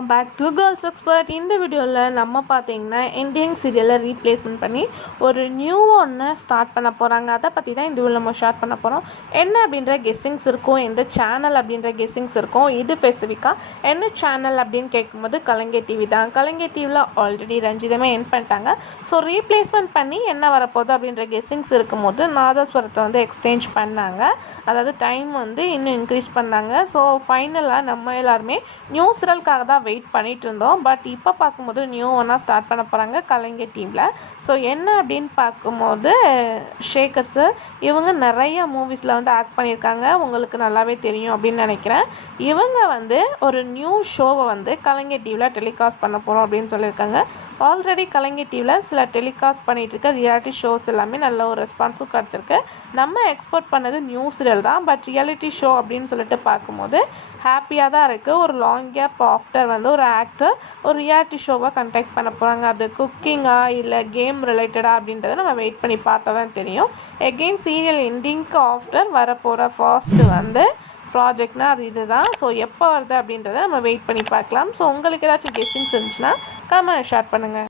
Back to girls expert. இந்த வீடியோவில் நம்ம பார்த்தீங்கன்னா இந்தியன் சீரியலை ரீப்ளேஸ்மெண்ட் பண்ணி ஒரு நியூ ஒன்று ஸ்டார்ட் பண்ண போகிறாங்க. அதை பற்றி தான் இந்த வீடியோவில் நம்ம ஷேர் பண்ண போகிறோம். என்ன அப்படின்ற கெஸ்ஸிங்ஸ் இருக்கும், எந்த சேனல் அப்படின்ற கெஸ்ஸிங்ஸ் இருக்கும். இது ஸ்பெசிஃபிக்காக என்ன சேனல் அப்படின்னு கேட்கும்போது கலைஞர் டிவி தான். கலைஞர் டிவியில் ஆல்ரெடி ரஞ்சிதமே என் பண்ணிட்டாங்க. ஸோ ரீப்ளேஸ்மெண்ட் பண்ணி என்ன வரப்போகுது அப்படின்ற கெஸ்ஸிங்ஸ் இருக்கும்போது நாதஸ்வரத்தை வந்து எக்ஸ்சேஞ்ச் பண்ணாங்க. அதாவது டைம் வந்து இன்னும் இன்க்ரீஸ் பண்ணாங்க. ஸோ ஃபைனலாக நம்ம எல்லாருமே நியூ சீரியலுக்காக தான் வெயிட் பண்ணிட்டு இருந்தோம். பட் இப்போ பார்க்கும்போது நியூ ஒன்றா ஸ்டார்ட் பண்ண போகிறாங்க கலைஞர் டீமில். ஸோ என்ன அப்படின்னு பார்க்கும்போது ஷேகர் சார் இவங்க நிறைய மூவிஸில் வந்து ஆக்ட் பண்ணியிருக்காங்க, உங்களுக்கு நல்லாவே தெரியும் அப்படின்னு நினைக்கிறேன். இவங்க வந்து ஒரு நியூ ஷோவை வந்து கலைஞர் டிவியில் டெலிகாஸ்ட் பண்ண போகிறோம் அப்படின்னு சொல்லியிருக்காங்க. ஆல்ரெடி கலைஞர் டிவியில் சில டெலிகாஸ்ட் பண்ணிகிட்டு இருக்க ரியாலிட்டி ஷோஸ் எல்லாமே நல்ல ஒரு ரெஸ்பான்ஸும் கிடச்சிருக்கு. நம்ம எக்ஸ்போர்ட் பண்ணது நியூ சீரியல் தான், பட் ரியாலிட்டி ஷோ அப்படின்னு சொல்லிட்டு பார்க்கும்போது ஹாப்பியாக தான் இருக்குது. ஒரு லாங் கேப் ஆஃப்டர் வந்து ஒரு ஆக்டர் ஒரு ரியாலிட்டி ஷோவை கண்டக்ட் பண்ண போகிறாங்க. அது குக்கிங்கா இல்லை கேம் ரிலேட்டடாக அப்படின்றத நம்ம வெயிட் பண்ணி பார்த்தா தான் தெரியும். எகெயின் சீரியல் எண்டிங்க்கு ஆஃப்டர் வரப்போகிற ஃபர்ஸ்ட்டு வந்து ப்ராஜெக்ட்னா அது இதுதான். ஸோ எப்போ வருது அப்படின்றத நம்ம வெயிட் பண்ணி பார்க்கலாம். ஸோ உங்களுக்கு ஏதாச்சும் கெஸ்ஸிங்ஸ் இருந்துச்சுன்னா கமெண்ட் ஷேர் பண்ணுங்கள்.